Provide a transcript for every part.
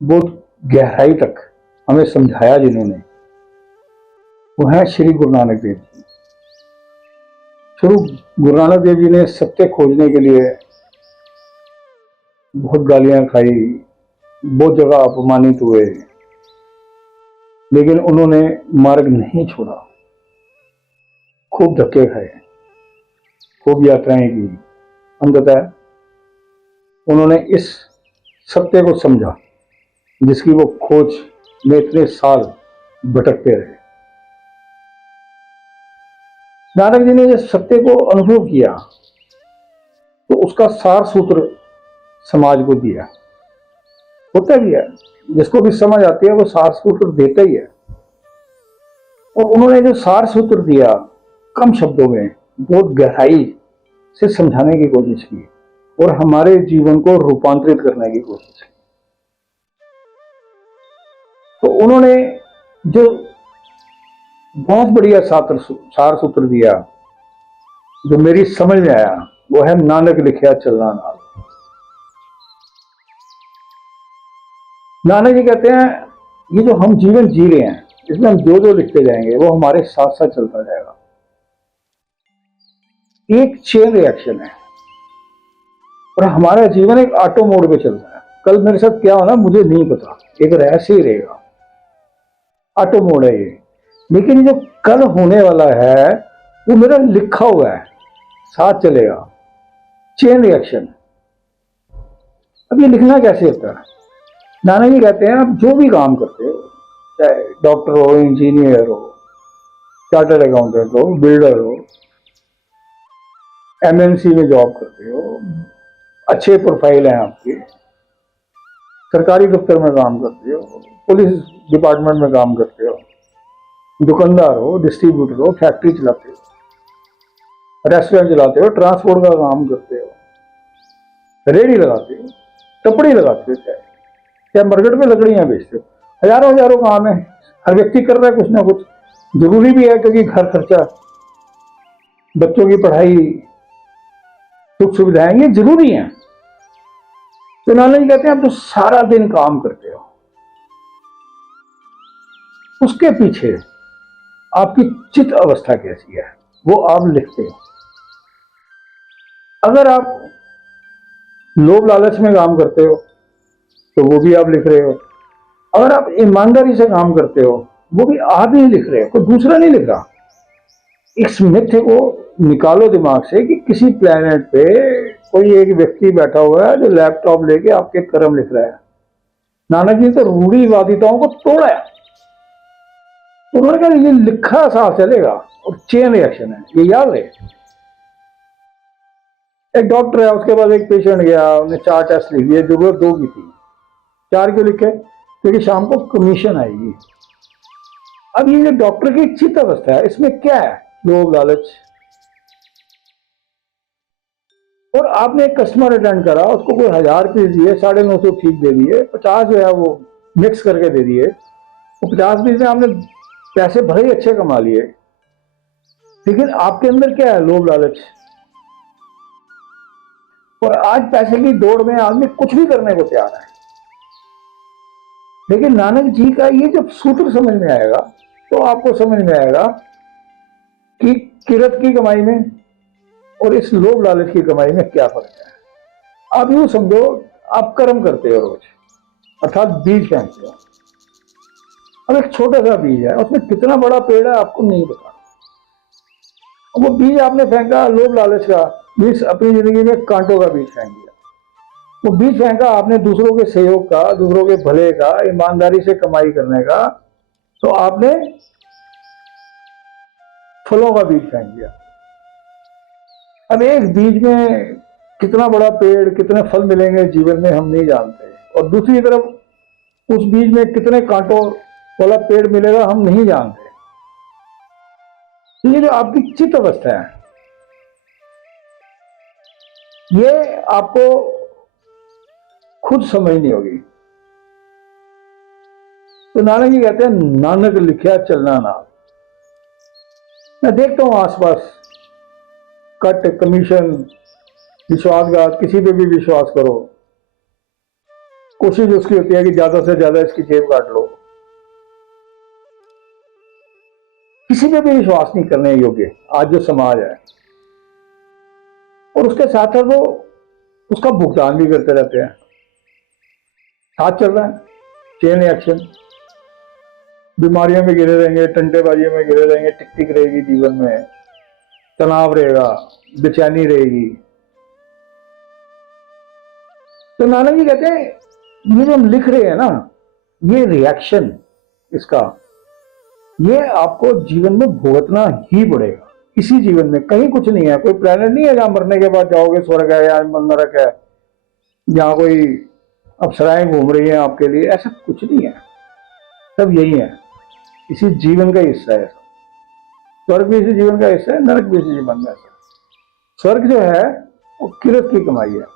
बहुत गहराई तक हमें समझाया जिन्होंने, वो है श्री गुरु नानक देव जी। श्री गुरु नानक देव जी ने सत्य खोजने के लिए बहुत गालियां खाई, बहुत जगह अपमानित हुए, लेकिन उन्होंने मार्ग नहीं छोड़ा। खूब धक्के खाए, खूब यात्राएं की, अंततः उन्होंने इस सत्य को समझा जिसकी वो खोज में इतने साल भटकते रहे। नानक जी ने जब सत्य को अनुभव किया तो उसका सार सूत्र समाज को दिया। होता भी है, जिसको भी समझ आती है वो सार सूत्र देता ही है। और उन्होंने जो सार सूत्र दिया, कम शब्दों में बहुत गहराई से समझाने की कोशिश की और हमारे जीवन को रूपांतरित करने की कोशिश की। तो उन्होंने जो बहुत बढ़िया सार सूत्र दिया, जो मेरी समझ में आया, वो है नानक लिखिया चलना नाल। नानक जी कहते हैं ये जो हम जीवन जी रहे हैं, इसमें हम जो जो लिखते जाएंगे वो हमारे साथ साथ चलता जाएगा। एक चेन रिएक्शन है और हमारा जीवन एक ऑटो मोड पे चलता है। कल मेरे साथ क्या होना मुझे नहीं पता, एक ऐसे ही रहेगा, ऑटो मोड है ये। लेकिन जो कल होने वाला है वो मेरा लिखा हुआ है, साथ चलेगा, चेन रिएक्शन। अब ये लिखना कैसे होता है? नानक जी कहते हैं आप जो भी काम करते हो, चाहे डॉक्टर हो, इंजीनियर हो, चार्टर्ड अकाउंटेंट हो, बिल्डर हो, एमएनसी में जॉब करते हो, अच्छे प्रोफाइल हैं आपके, सरकारी दफ्तर में काम करते हो, पुलिस डिपार्टमेंट में काम करते हो, दुकानदार हो, डिस्ट्रीब्यूटर हो, फैक्ट्री चलाते हो, रेस्टोरेंट चलाते हो, ट्रांसपोर्ट का काम करते हो, रेडी लगाते हो, टपड़ी लगाते हो, चाहे मार्केट में लकड़ियां बेचते हो, हजारों हजारों काम है। हर व्यक्ति कर रहा है कुछ ना कुछ। जरूरी भी है क्योंकि घर खर्चा, बच्चों की पढ़ाई, सुख सुविधाएं ये जरूरी हैं। तो नानक जी कहते हैं आप जो सारा दिन काम करते हो उसके पीछे आपकी चित्त अवस्था कैसी है वो आप लिखते हो। अगर आप लोभ लालच में काम करते हो तो वो भी आप लिख रहे हो। अगर आप ईमानदारी से काम करते हो वो भी आप ही लिख रहे हो, कोई दूसरा नहीं लिख रहा। इस मिथ्य को निकालो दिमाग से कि किसी प्लेनेट पे कोई एक व्यक्ति बैठा हुआ है जो लैपटॉप लेके आपके कर्म लिख रहा है। नानक जी तो रूढ़िवादिताओं को तोड़ा है। उन्होंने कहा ये लिखा साफ चलेगा और चेन रिएक्शन है, ये याद रहे। एक डॉक्टर है, उसके बाद एक पेशेंट गया, उन्हें 4 टेस्ट लिख दिए, जरूरत 2 की थी। 4 क्यों लिखे? क्योंकि शाम को कमीशन आएगी। अब ये जो डॉक्टर की चित्त अवस्था है इसमें क्या है? लोभ लालच। और आपने एक कस्टमर अटेंड करा, उसको कोई 1000 पीस दिए, 950 ठीक दे दिए, 50 जो है वो मिक्स करके दे दिए। वो 50 पीस में आपने पैसे भले ही अच्छे कमा लिए, लेकिन आपके अंदर क्या है? लोभ लालच। और आज पैसे की दौड़ में आदमी कुछ भी करने को तैयार है। लेकिन नानक जी का ये जब सूत्र समझ में आएगा तो आपको समझ में आएगा कि किरत की कमाई में और इस लोभ लालच की कमाई में क्या फर्क है। आप यूं समझो, आप कर्म करते हो रोज, अर्थात बीज फेंकते हो। अब एक छोटा सा बीज है, उसमें कितना बड़ा पेड़ है आपको नहीं पता। वो बीज आपने फेंका लोभ लालच का, बीज अपनी जिंदगी में कांटों का बीज फेंक दिया। वो बीज फेंका आपने दूसरों के सहयोग का, दूसरों के भले का, ईमानदारी से कमाई करने का, तो आपने फलों का बीज फेंक दिया। अब एक बीज में कितना बड़ा पेड़, कितने फल मिलेंगे जीवन में हम नहीं जानते, और दूसरी तरफ उस बीज में कितने कांटों वाला पेड़ मिलेगा हम नहीं जानते। तो ये जो आपकी चित्त अवस्था है ये आपको खुद समझनी होगी। तो नानक जी कहते हैं नानक लिखिया चलना नाल। मैं देखता हूं आसपास कट, कमीशन, विश्वासघात, किसी पे भी विश्वास करो, कोशिश उसकी होती है कि ज्यादा से ज्यादा इसकी जेब काट लो। किसी पे भी विश्वास नहीं करने योग्य आज जो समाज है, और उसके साथ साथ वो उसका भुगतान भी करते रहते हैं। साथ चल रहा है चेन एक्शन, बीमारियों में गिरे रहेंगे, टंटेबाजियों में गिरे रहेंगे, टिक टिक रहेगी जीवन में, तनाव रहेगा, बेचैनी रहेगी। तो नानक जी कहते हैं ये जो हम लिख रहे हैं ना, ये रिएक्शन इसका, ये आपको जीवन में भुगतना ही पड़ेगा। इसी जीवन में, कहीं कुछ नहीं है, कोई प्लेनेट नहीं है जहां मरने के बाद जाओगे स्वर्ग है या नरक है, जहां कोई अप्सराएं घूम रही हैं आपके लिए, ऐसा कुछ नहीं है। सब यही है, इसी जीवन का हिस्सा है। स्वर्ग भी इसी जीवन का हिस्सा है, नरक भी इसी जीवन का हिस्सा है। स्वर्ग जो है वो किरत की कमाई है।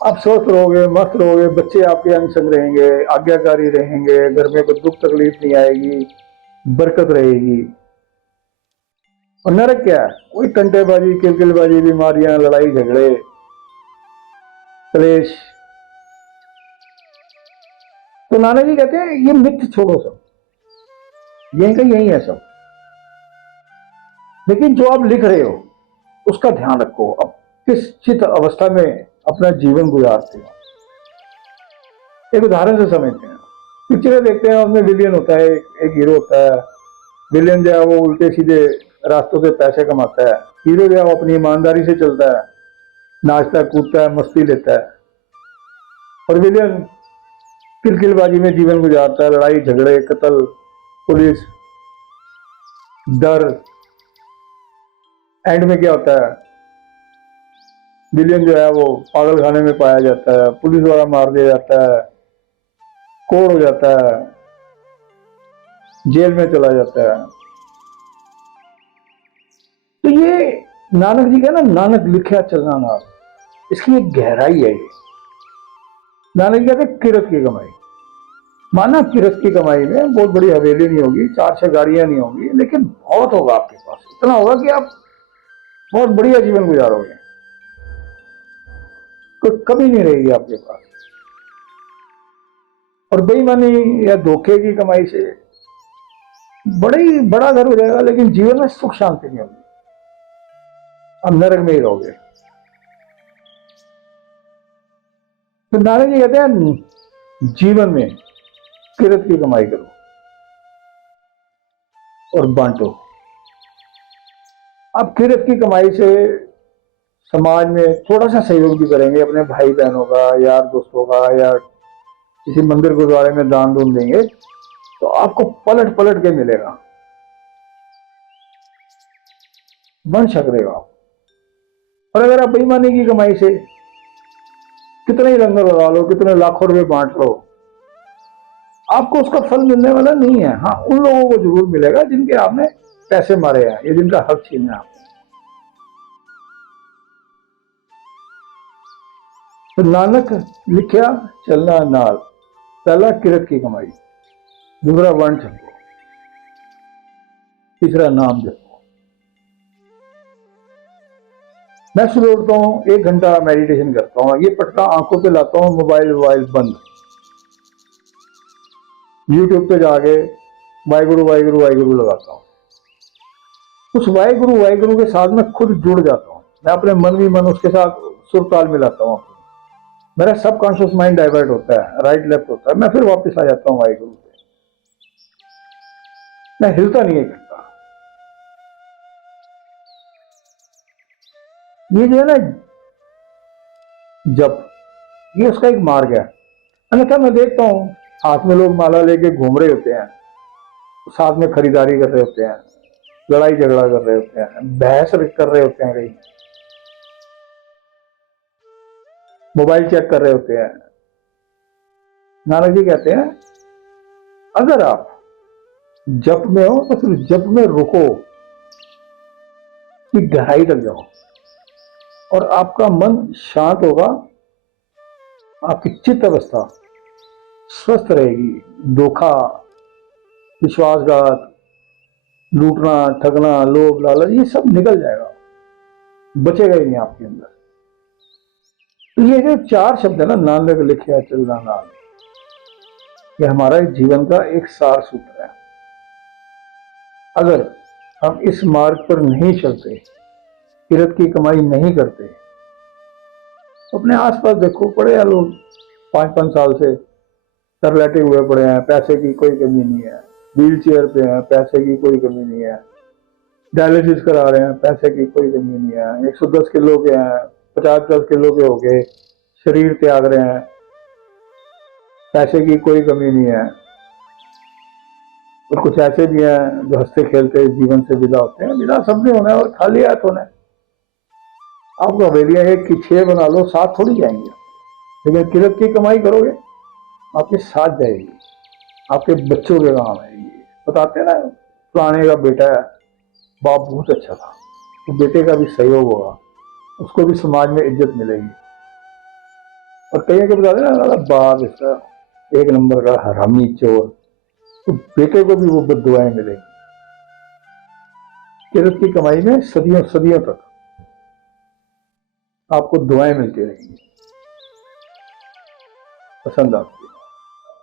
आप स्वस्थ रहोगे, मस्त रहोगे, बच्चे आपके अंग संग रहेंगे, आज्ञाकारी रहेंगे, घर में कोई दुख तकलीफ नहीं आएगी, बरकत रहेगी। और नरक क्या है? कोई टंटेबाजी, किलकिलबाजी, बीमारियां, लड़ाई झगड़े, क्लेश। तो नानक जी कहते हैं ये मिथ्य छोड़ो सब, यही का यही है सब। लेकिन जो आप लिख रहे हो उसका ध्यान रखो, अब किस चित अवस्था में अपना जीवन गुजारते हो। एक उदाहरण से समझते हैं, पिक्चरें देखते हैं, उसमें विलियन होता है, एक हीरो होता है। विलियन जो है वो उल्टे सीधे रास्तों से पैसे कमाता है, हीरो जो है वो अपनी ईमानदारी से चलता है, नाचता कूदता है, मस्ती लेता है। और विलियन किलकिलबाजी में जीवन गुजारता है, लड़ाई झगड़े, कत्ल, पुलिस, डर। एंड में क्या होता है? विलियन जो है वो पागल खाने में पाया जाता है, पुलिस वाला मार दिया जाता है, कोड़ हो जाता है, जेल में चला जाता है। तो ये नानक जी का ना, नानक लिखा चलना नाम, इसकी एक गहराई है। ये नानक जी कहते हैं किरत की कमाई। माना किरत की कमाई में बहुत बड़ी हवेली नहीं होगी, 4-6 गाड़ियां नहीं होगी, लेकिन बहुत होगा आपके पास, इतना होगा कि आप बहुत बढ़िया जीवन गुजारोगे, कोई कमी नहीं रहेगी आपके पास। और बेईमानी या धोखे की कमाई से बड़ा घर हो जाएगा, लेकिन जीवन में सुख शांति नहीं होगी, आप नरक में ही रहोगे। तो नानक जी कहते हैं जीवन में किरत की कमाई करो और बांटो। आप किरत की कमाई से समाज में थोड़ा सा सहयोग भी करेंगे, अपने भाई बहनों का, यार दोस्तों का, या किसी मंदिर गुरुद्वारे में दान दून देंगे, तो आपको पलट पलट के मिलेगा, बन सकरेगा। और अगर आप बेईमानी की कमाई से कितने ही लंगर लगा लो, कितने लाखों रुपए बांट लो, आपको उसका फल मिलने वाला नहीं है। हाँ, उन लोगों को जरूर मिलेगा जिनके आपने पैसे मारे हैं, ये जिनका हक छीने आपने। तो नानक लिखा चलना नाल, पहला किरत की कमाई, दूसरा वर्ण छको, तीसरा नाम जपो। मैं सुबह उठता हूँ, 1 घंटा मेडिटेशन करता हूँ, ये पटका आंखों पे लाता हूँ, मोबाइल बंद, यूट्यूब पे जाके वाहिगुरु वाहिगुरु वाहिगुरु लगाता हूँ। उस वाहिगुरु के साथ मैं खुद जुड़ जाता हूँ, मैं अपने मन भी मन उसके साथ सुर ताल मिलाता हूँ। मेरा सबकॉन्शियस माइंड डाइवर्ट होता है, राइट लेफ्ट होता है, मैं फिर वापस आ जाता हूँ वाहिगुरु पे। मैं हिलता नहीं है करता। ये जो है ना जब, ये उसका एक मार्ग है। अन्यथा मैं देखता हूँ हाथ में लोग माला लेके घूम रहे होते हैं, साथ में खरीदारी कर रहे होते हैं, लड़ाई झगड़ा कर रहे होते हैं, बहस कर रहे होते हैं, कहीं मोबाइल चेक कर रहे होते हैं। नानक जी कहते हैं अगर आप जप में हो तो फिर जप में रुको, कि गहराई तक जाओ, और आपका मन शांत होगा, आपकी चित्त अवस्था स्वस्थ रहेगी। धोखा, विश्वासघात, लूटना, ठगना, लोभ, लालच, ये सब निकल जाएगा, बचेगा ही नहीं आपके अंदर। तो ये जो चार शब्द है ना, नानक लिखिया चलना नाल, ये हमारा जीवन का एक सार सूत्र है। अगर हम इस मार्ग पर नहीं चलते, किरत की कमाई नहीं करते, तो अपने आसपास देखो, पड़े हैं लोग 5-5 साल से सरलेटे हुए पड़े हैं, पैसे की कोई कमी नहीं है, व्हील चेयर पे हैं, पैसे की कोई कमी नहीं है, डायलिसिस करा रहे हैं, पैसे की कोई कमी नहीं है, 110 किलो के हैं, 50-50 किलो के हो गए, शरीर त्याग रहे हैं, पैसे की कोई कमी नहीं है। और कुछ ऐसे भी हैं जो हंसते खेलते जीवन से विदा होते हैं। विदा सबने होना है और खाली हाथ होना है। आपको हवेलियां 1 की 6 बना लो, साथ थोड़ी जाएंगे, लेकिन किरत की कमाई करोगे आपके साथ जाएगी, आपके बच्चों के काम आएगी। बताते हैं ना, फलाने का बेटा है, बाप बहुत अच्छा था, तो बेटे का भी सहयोग होगा, उसको भी समाज में इज्जत मिलेगी। और कई के बताते हैं ना, बाप इसका 1 नंबर का हरामी चोर, तो बेटे को भी वो बद्दुआएं मिलेंगी। किरत की कमाई में सदियों सदियों तक आपको दुआएं मिलती रहेंगी। पसंद आपको।